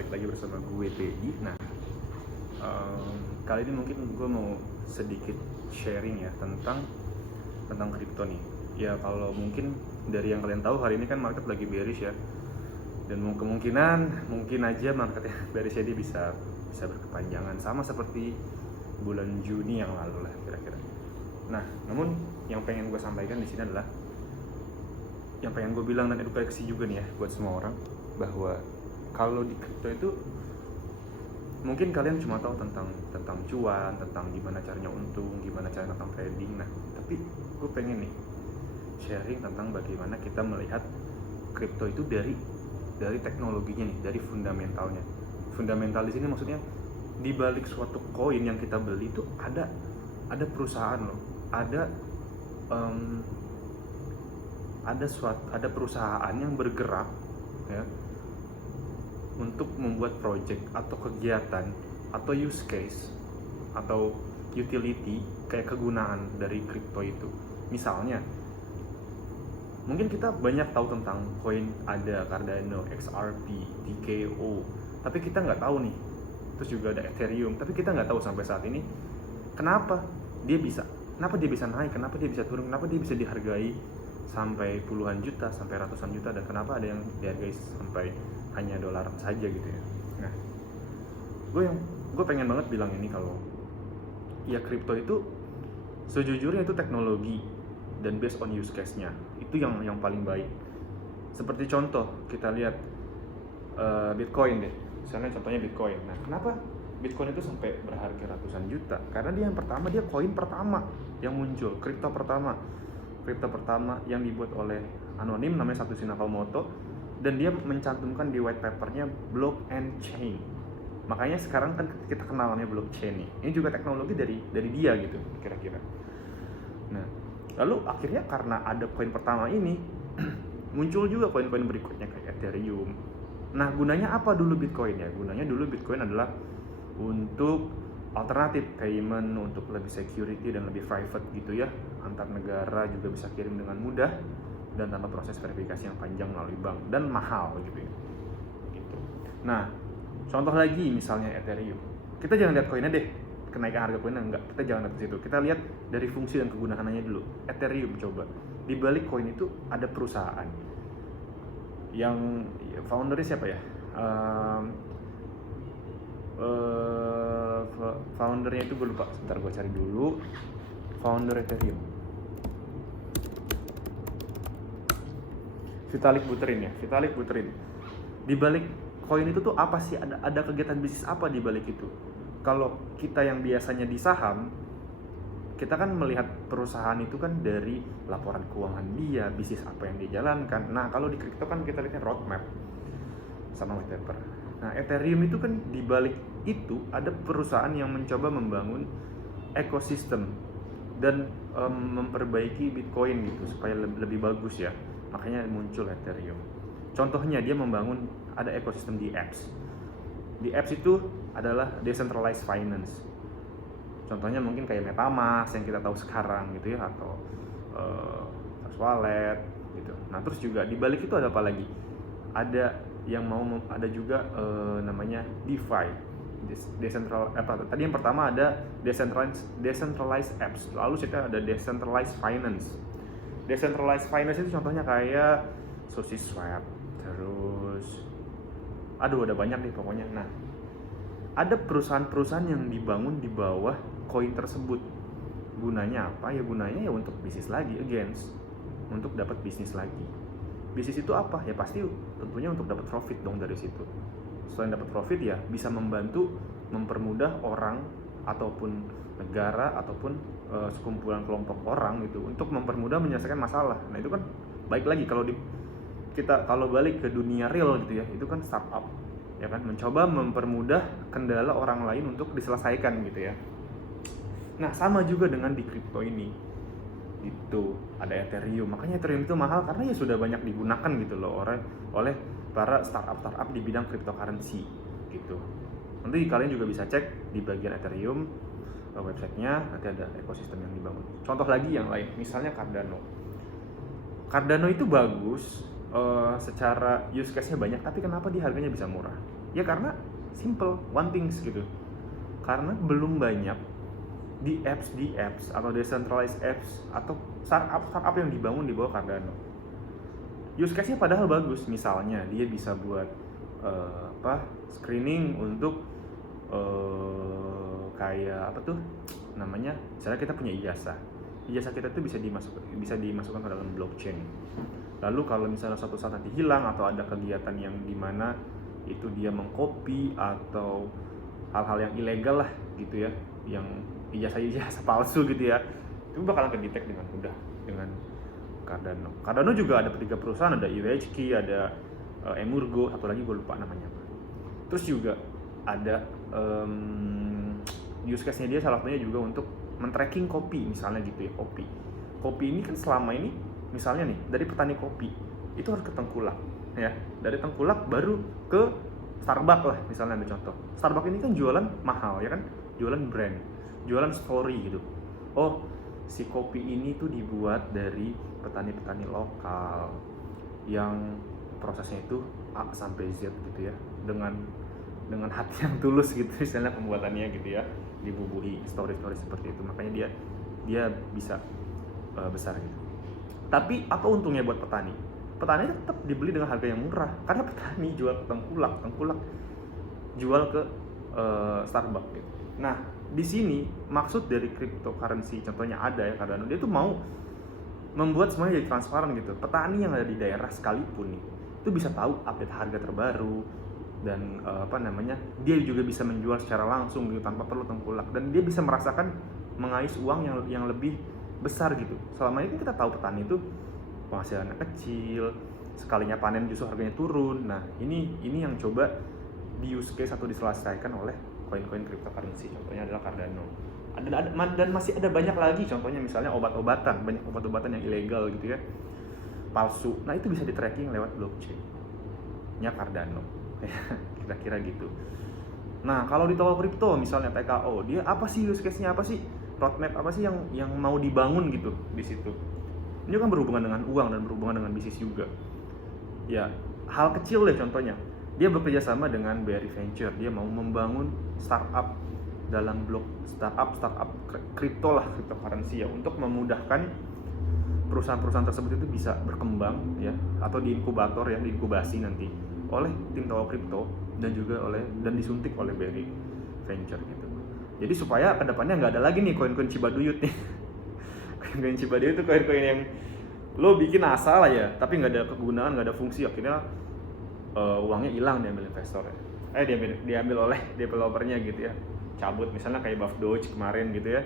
balik lagi bersama gue Teddy. Nah, kali ini mungkin gue mau sedikit sharing ya tentang kripto nih. Ya kalau mungkin dari yang kalian tahu hari ini kan market lagi bearish ya, dan mungkin aja marketnya bearish jadi bisa berkepanjangan sama seperti bulan Juni yang lalu lah kira-kira. Nah, namun yang pengen gue sampaikan di sini adalah yang pengen gue bilang dan edukasi juga nih ya buat semua orang, bahwa kalau di kripto itu mungkin kalian cuma tahu tentang cuan, tentang gimana caranya untung, gimana caranya tentang trading. Nah, tapi gue pengen nih sharing tentang bagaimana kita melihat kripto itu dari teknologinya nih, dari fundamentalnya. Fundamental di sini maksudnya di balik suatu koin yang kita beli itu ada perusahaan loh, ada perusahaan yang bergerak ya untuk membuat project atau kegiatan atau use case atau utility kayak kegunaan dari kripto itu. Misalnya mungkin kita banyak tahu tentang koin, ada Cardano, XRP, TKO, tapi kita nggak tahu nih. Terus juga ada Ethereum, tapi kita nggak tahu sampai saat ini kenapa dia bisa naik, kenapa dia bisa turun, kenapa dia bisa dihargai sampai puluhan juta, sampai ratusan juta, dan kenapa ada yang dihargai sampai hanya dolaran saja gitu ya. Nah, gue pengen banget bilang ini kalau ya kripto itu sejujurnya itu teknologi dan based on use case-nya itu yang paling baik. Seperti contoh kita lihat Bitcoin deh, misalnya contohnya Bitcoin. Nah, kenapa Bitcoin itu sampai berharga ratusan juta? Karena dia yang pertama, dia koin pertama yang muncul, kripto pertama yang dibuat oleh anonim namanya Satoshi Nakamoto, dan dia mencantumkan di white papernya block and chain. Makanya sekarang kan kita kenal namanya blockchain nih. Ini juga teknologi dari dia gitu kira-kira. Nah, lalu akhirnya karena ada koin pertama ini muncul juga koin-koin berikutnya kayak Ethereum. Nah, gunanya apa dulu Bitcoin ya? Gunanya dulu Bitcoin adalah untuk alternatif payment, untuk lebih security dan lebih private gitu ya. Antar negara juga bisa kirim dengan mudah dan tanpa proses verifikasi yang panjang melalui bank dan mahal gitu ya. Gitu. Nah, contoh lagi misalnya Ethereum. Kita jangan lihat koinnya deh, kenaikan harga koinnya enggak. Kita jangan lihat ke situ. Kita lihat dari fungsi dan kegunaannya dulu. Ethereum coba. Di balik koin itu ada perusahaan. Yang foundernya siapa ya? Foundernya itu gue lupa, sebentar gue cari dulu. Founder Ethereum, Vitalik Buterin. Di balik koin itu tuh apa sih? Ada kegiatan bisnis apa di balik itu? Kalau kita yang biasanya di saham, kita kan melihat perusahaan itu kan dari laporan keuangan dia, bisnis apa yang dia jalankan. Nah, kalau di kripto kan kita lihatnya roadmap sama white paper. Nah, Ethereum itu kan di balik itu ada perusahaan yang mencoba membangun ekosistem dan memperbaiki Bitcoin gitu supaya lebih bagus ya. Makanya muncul Ethereum. Contohnya dia membangun ada ekosistem di apps. Di apps itu adalah decentralized finance. Contohnya mungkin kayak MetaMask yang kita tahu sekarang gitu ya, atau Trust Wallet gitu. Nah, terus juga di balik itu ada apa lagi? Ada juga namanya DeFi. Tadi yang pertama ada decentralized apps, lalu kita ada decentralized finance. Decentralized finance itu contohnya kayak SushiSwap, terus ada banyak nih pokoknya. Nah, ada perusahaan-perusahaan yang dibangun di bawah koin tersebut. Gunanya apa? Ya gunanya ya untuk bisnis lagi, untuk dapat bisnis lagi. Bisnis itu apa? Ya pasti tentunya untuk dapat profit dong dari situ. Selain dapat profit ya bisa mempermudah orang ataupun negara ataupun sekumpulan kelompok orang gitu untuk mempermudah menyelesaikan masalah. Nah, itu kan baik lagi kalau balik ke dunia real gitu ya, itu kan startup ya kan, mencoba mempermudah kendala orang lain untuk diselesaikan gitu ya. Nah, sama juga dengan di kripto ini gitu, ada Ethereum. Makanya Ethereum itu mahal karena ya sudah banyak digunakan gitu loh oleh para startup di bidang cryptocurrency gitu. Nanti kalian juga bisa cek di bagian Ethereum websitenya, nanti ada ekosistem yang dibangun. Contoh lagi yang lain, misalnya Cardano itu bagus, secara use case-nya banyak, tapi kenapa dia harganya bisa murah? Ya karena simple, one things gitu. Karena belum banyak di apps atau decentralized apps atau startup yang dibangun di bawah Cardano. Use case-nya padahal bagus, misalnya dia bisa buat screening untuk kayak apa tuh namanya, misalnya kita punya ijazah kita tuh bisa dimasukkan ke dalam blockchain. Lalu kalau misalnya suatu saat nanti hilang atau ada kegiatan yang dimana itu dia mengcopy atau hal-hal yang ilegal lah gitu ya, yang ijazah palsu gitu ya, itu bakalan ke-detect dengan mudah dengan Cardano. Cardano juga ada 3 perusahaan, ada UHK, ada Emurgo, satu lagi gue lupa namanya. Terus juga ada use case-nya dia salah satunya juga untuk men-tracking kopi misalnya gitu ya. Kopi ini kan selama ini misalnya nih dari petani kopi itu harus ke tengkulak ya, dari tengkulak baru ke Starbucks lah misalnya, ada contoh. Starbucks ini kan jualan mahal ya kan, jualan brand, jualan story gitu. Oh, si kopi ini tuh dibuat dari petani-petani lokal yang prosesnya itu A sampai Z gitu ya, dengan hati yang tulus gitu misalnya pembuatannya gitu ya, dibubuhi story seperti itu, makanya dia bisa besar gitu. Tapi apa untungnya buat petani? Petani tetap dibeli dengan harga yang murah karena petani jual ke tengkulak jual ke Starbucks gitu. Nah, di sini maksud dari cryptocurrency contohnya ada ya Cardano, dia tuh mau membuat semuanya jadi transparan gitu. Petani yang ada di daerah sekalipun nih itu bisa tahu update harga terbaru, dan dia juga bisa menjual secara langsung gitu tanpa perlu tengkulak, dan dia bisa merasakan mengais uang yang lebih besar gitu. Selama ini kita tahu petani itu penghasilannya kecil, sekalinya panen justru harganya turun. Nah, ini yang coba di use case atau diselesaikan oleh koin-koin cryptocurrency, contohnya adalah Cardano. Dan masih ada banyak lagi, contohnya misalnya obat-obatan, banyak obat-obatan yang ilegal gitu ya, palsu. Nah, itu bisa di tracking lewat blockchain-nya Cardano. Kira-kira gitu. Nah, kalau di toko kripto misalnya TKO, dia apa sih use case-nya, apa sih roadmap, apa sih yang mau dibangun gitu di situ. Ini kan berhubungan dengan uang dan berhubungan dengan bisnis juga. Ya, hal kecil deh contohnya. Dia bekerja sama dengan Berry Venture. Dia mau membangun startup dalam blok startup kripto lah, cryptocurrency ya, untuk memudahkan perusahaan-perusahaan tersebut itu bisa berkembang ya, atau diinkubator ya, diinkubasi nanti oleh tim Toko Kripto dan disuntik oleh Berry Venture gitu. Jadi supaya kedepannya nggak ada lagi nih koin-koin Cibaduyut nih. Koin-koin Cibaduyut itu koin-koin yang lo bikin asal ya, tapi nggak ada kegunaan, nggak ada fungsi, akhirnya uangnya hilang, diambil investor ya. Diambil oleh developernya gitu ya, cabut, misalnya kayak Buff Doge kemarin gitu ya,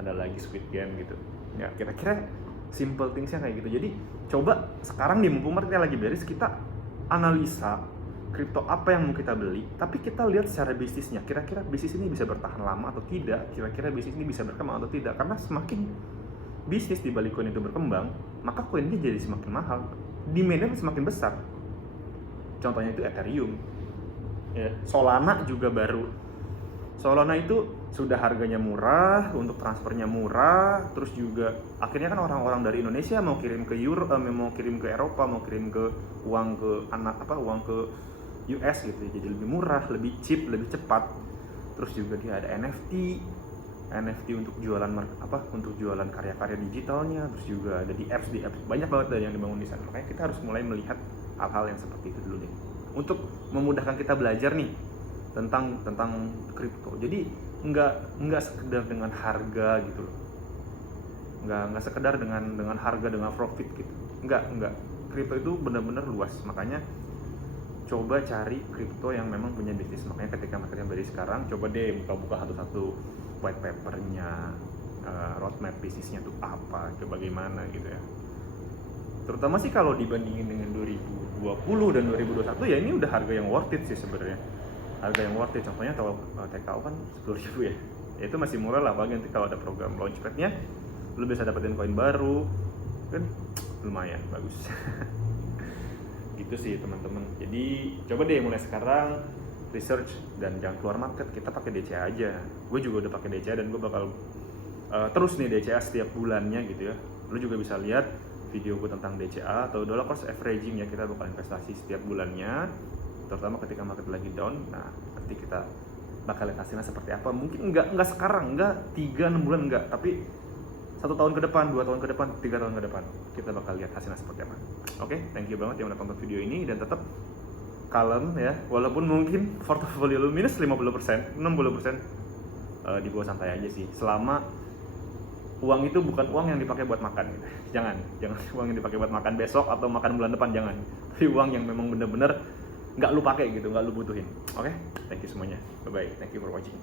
ada lagi Squid Game gitu ya. Kira-kira simple things-nya kayak gitu. Jadi coba sekarang nih mumpung marketnya lagi beres, kita analisa kripto apa yang mau kita beli, tapi kita lihat secara bisnisnya, kira-kira bisnis ini bisa bertahan lama atau tidak, kira-kira bisnis ini bisa berkembang atau tidak. Karena semakin bisnis di balik koin itu berkembang, maka koin ini jadi semakin mahal, demand-nya semakin besar. Contohnya itu Ethereum ya. Solana juga baru. Solana itu sudah harganya murah, untuk transfernya murah, terus juga akhirnya kan orang-orang dari Indonesia mau kirim ke mau kirim ke Eropa, mau kirim ke uang ke US gitu, jadi lebih murah, lebih cheap, lebih cepat. Terus juga dia ada NFT untuk jualan untuk jualan karya-karya digitalnya. Terus juga ada di apps banyak banget yang dibangun di sana. Makanya kita harus mulai melihat hal-hal yang seperti itu dulu deh, untuk memudahkan kita belajar nih tentang kripto. Jadi nggak sekedar dengan harga gitu loh, nggak sekedar dengan harga, dengan profit gitu, nggak. Kripto itu benar-benar luas, makanya coba cari kripto yang memang punya bisnis. Makanya ketika marketnya dari sekarang, coba deh buka-buka satu-satu white papernya, roadmap bisnisnya tuh apa, coba gimana gitu ya. Terutama sih kalau dibandingin dengan 2020 dan 2021 ya, ini udah harga yang worth it sih sebenarnya. Harga yang worth it, contohnya kalau TKO kan 10.000 ya. Ya itu masih murah lah, apalagi nanti kalau ada program launchpad-nya, lu bisa dapetin koin baru, kan lumayan bagus. Gitu sih teman-teman. Jadi coba deh mulai sekarang research dan jangan keluar market, kita pakai DCA aja. Gue juga udah pakai DCA dan gue bakal terus nih DCA setiap bulannya gitu ya. Lu juga bisa lihat video gue tentang DCA atau dollar cost averaging ya, kita bakal investasi setiap bulannya. terutama ketika market lagi down. Nah, nanti kita bakal lihat hasilnya seperti apa. Mungkin nggak sekarang, nggak 3-6 bulan, nggak, tapi 1 tahun ke depan, 2 tahun ke depan, 3 tahun ke depan, kita bakal lihat hasilnya seperti apa. Oke, thank you banget yang udah tonton video ini, dan tetap kalem ya, walaupun mungkin portofolio lu minus 50%, 60%, dibawa santai aja sih, selama uang itu bukan uang yang dipakai buat makan gitu. Jangan uang yang dipakai buat makan besok atau makan bulan depan, jangan. Tapi uang yang memang bener-bener nggak lu pakai gitu, nggak lu butuhin. Oke, thank you semuanya, bye bye, thank you for watching.